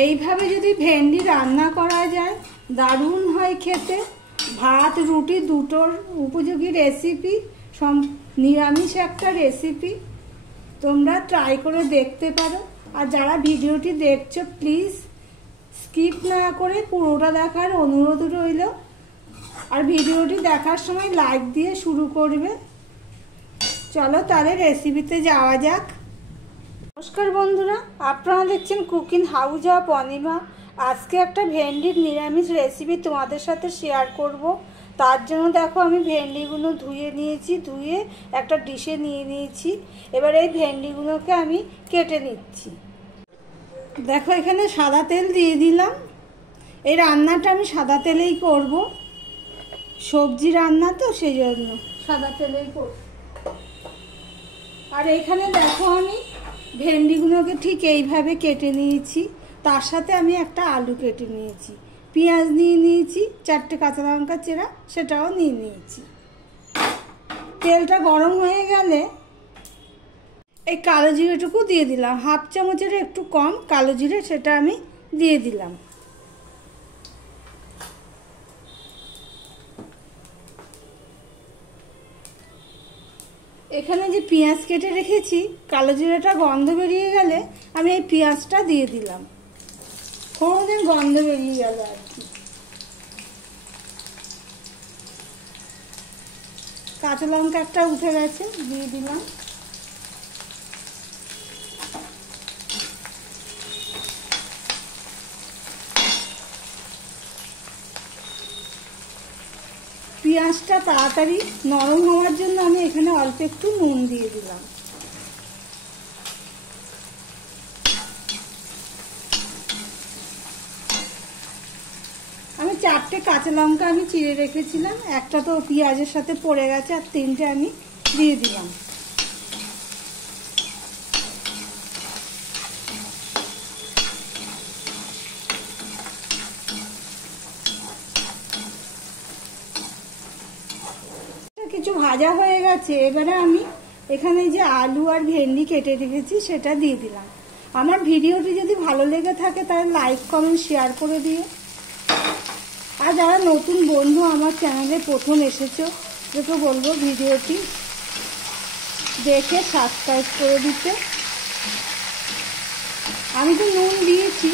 এইভাবে যদি ভেন্ডি রান্না করা যায় দারুণ হয় খেতে। ভাত রুটি দুটোর উপযোগী রেসিপি, নিরামিষ একটা রেসিপি। তোমরা ট্রাই করে দেখতে পারো। আর যারা ভিডিওটি দেখছো প্লিজ স্কিপ না করে পুরোটা দেখার অনুরোধ রইল। আর ভিডিওটি দেখার সময় লাইক দিয়ে শুরু করবে। চলো তাহলে রেসিপিতে যাওয়া যাক। নমস্কার বন্ধুরা, আপনারা দেখছেন কুকিং হাউস অফ অনিমা। আজকে একটা ভেন্ডির নিরামিষ রেসিপি তোমাদের সাথে শেয়ার করব। তার জন্য দেখো আমি ভেন্ডিগুলো ধুয়ে নিয়েছি, ধুয়ে একটা ডিশে নিয়ে নিয়েছি। এবার এই ভেন্ডিগুলোকে আমি কেটে নিচ্ছি। দেখো এখানে সাদা তেল দিয়ে দিলাম। এই রান্নাটা আমি সাদা তেলেই করব, সবজি রান্না তো সেই জন্য সাদা তেলেই করব। আর এইখানে দেখো আমি ভেন্ডিগুলোকে ঠিক এইভাবে কেটে নিয়েছি। তার সাথে আমি একটা আলু কেটে নিয়েছি, পেঁয়াজ নিয়ে নিয়েছি, 4টে কাঁচা লঙ্কা চেরা সেটাও নিয়ে নিয়েছি। তেলটা গরম হয়ে গেলে এই কালো জিরেটুকু দিয়ে দিলাম, 1/2 চামচের একটু কম কালো জিরে, সেটা আমি দিয়ে দিলাম। এখানে যে পেঁয়াজ কেটে রেখেছি, কালো জিরাটা গন্ধ বেরিয়ে গেলে আমি এই পেঁয়াজটা দিয়ে দিলাম। কোনোদিন গন্ধ বেরিয়ে গেল আর কি। কাঁচা লঙ্কা একটা উঠে গেছে, দিয়ে দিলাম। পেঁয়াজটা তাড়াতাড়ি নরম হওয়ার জন্য আমি এখানে অল্প একটু নুন দিয়ে দিলাম। আমি 4টে কাঁচা লঙ্কা আমি চিড়ে রেখেছিলাম, একটা তো পেঁয়াজের সাথে পড়ে গেছে, আর 3টে আমি দিয়ে দিলাম। কিছু ভাজা হয়ে গেছে, এবারে আমি এখানে যে আলু আর ভেন্ডি কেটে রেখেছি সেটা দিয়ে দিলাম। আমার ভিডিওটি যদি ভালো লেগে থাকে তাহলে লাইক কমেন্ট শেয়ার করে দিও। আর যারা নতুন বন্ধু আমার চ্যানেলে প্রথম এসেছো, তোকে বলবো ভিডিওটি দেখে সাবস্ক্রাইব করে দিতে। আমি তো নুন দিয়েছি,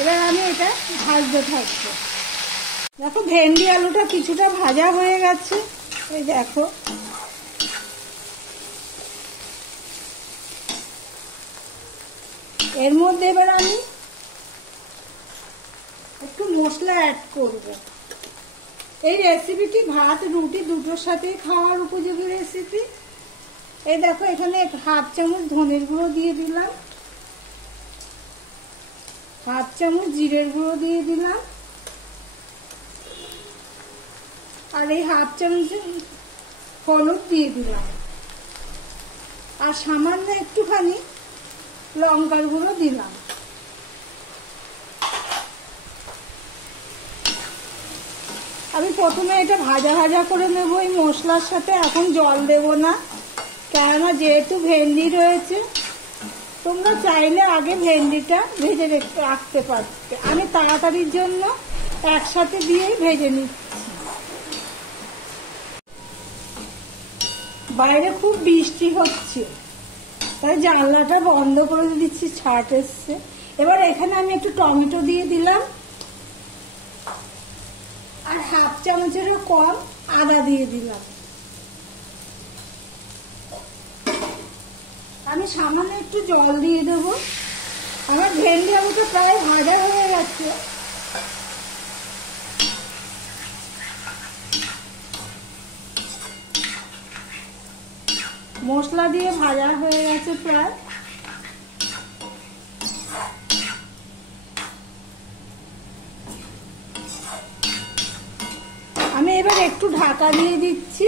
এবার আমি এটা ভাজতে থাকবো। দেখো ভেন্ডি আলুটা কিছুটা ভাজা হয়ে গেছে, এই দেখো। এর মধ্যে এবার আমি একটু মশলা অ্যাড করব। এই রেসিপিটি ভাত রুটি দুটোর সাথে খাওয়ার উপযোগী রেসিপি। এই দেখো এখানে 1/2 চামচ ধনের গুঁড়ো দিয়ে দিলাম, 1/2 চামচ জিরের গুঁড়ো দিয়ে দিলাম, আর এই 1/2 চামচ হলুদ দিয়ে দিলাম, আর সামান্য একটুখানি লঙ্কার গুঁড়ো দিলাম। আমি প্রথমে এটা ভাজা ভাজা করে নেব এই মশলার সাথে, এখন জল দেব না, কেননা যেহেতু ভেন্ডি রয়েছে। তোমরা চাইলে আগে ভেন্ডিটা ভেজে রাখতে পারতে, আমি তাড়াতাড়ির জন্য একসাথে দিয়েই ভেজে নিচ্ছি। বাইরে খুব বৃষ্টি হচ্ছে, তাই জানলাটা বন্ধ করে দিচ্ছি, ছাট এসছে। এবার এখানে আমি একটু টমেটো দিয়ে দিলাম, আর 1/2 চামচেরও কম আদা দিয়ে দিলাম। আমি সামান্য একটু জল দিয়ে দেব। আমার ভেন্ডি আলুটা প্রায় ভাজা হয়ে গেছে। মশলা দিয়ে ভাজা হয়ে গেছে প্রায়। আমি এবার একটু ঢাকা দিয়ে দিচ্ছি।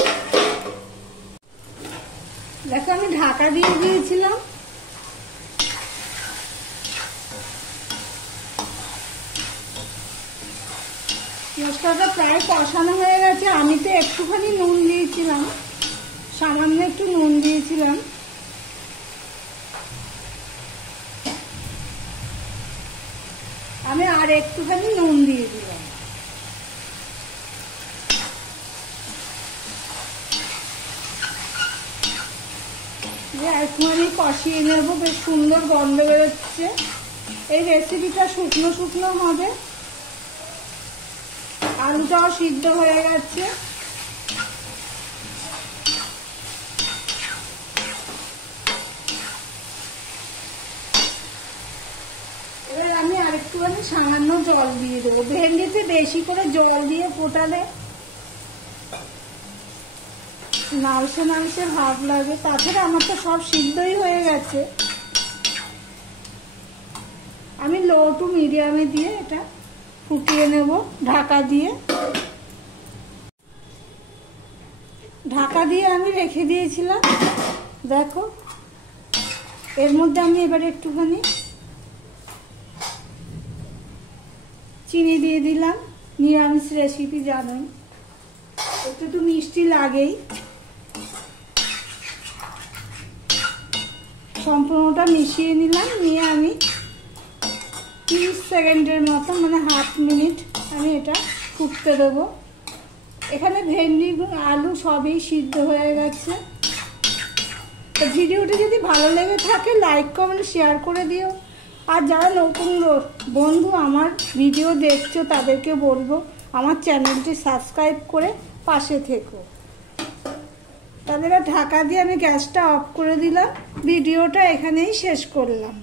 দেখো আমি ঢাকা দিয়ে দিয়েছিলাম। মশলাটা প্রায় কষানো হয়ে গেছে। আমি তো একটুখানি নুন দিয়েছিলাম, সামান্য একটু নুন দিয়েছিলাম। আমি আর একটুখানি নুন দিয়ে দিলাম। একটুখানি কষিয়ে নেব, বেশ সুন্দর গন্ধ বেরোচ্ছে। এই রেসিপিটা শুকনো শুকনো হবে। আলুটাও সিদ্ধ হয়ে গেছে। এবার আমি আরেকটুখানি সামান্য জল দিয়ে দেবো। ভেন্ডিতে বেশি করে জল দিয়ে ফোটালে নালসে নালসে ভাব লাগে। তাছাড়া আমার তো সব সিদ্ধই হয়ে গেছে। আমি লো টু মিডিয়ামে দিয়ে এটা ফুটিয়ে নেব ঢাকা দিয়ে। ঢাকা দিয়ে আমি রেখে দিয়েছিলাম। দেখো, এর মধ্যে আমি এবারে একটুখানি চিনি দিয়ে দিলাম। নিরামিষ রেসিপি জানেন, একটু তো মিষ্টি লাগেই। সম্পূর্ণটা মিশিয়ে নিলাম। নিয়ে আমি 30 সেকেন্ডের মতো, মানে হাফ মিনিট আমি এটা ফুটতে দেবো। এখানে ভেন্ডি আলু সবই সিদ্ধ হয়ে গেছে। তো ভিডিওটি যদি ভালো লেগে থাকে লাইক কমেন্ট শেয়ার করে দিও। আর যারা নতুন বন্ধু আমার ভিডিও দেখছো তাদেরকে বলবো আমার চ্যানেলটি সাবস্ক্রাইব করে পাশে থেকো। তাদের ঢাকা দিয়ে আমি গ্যাসটা অফ করে দিলাম। ভিডিওটা এখানেই শেষ করলাম।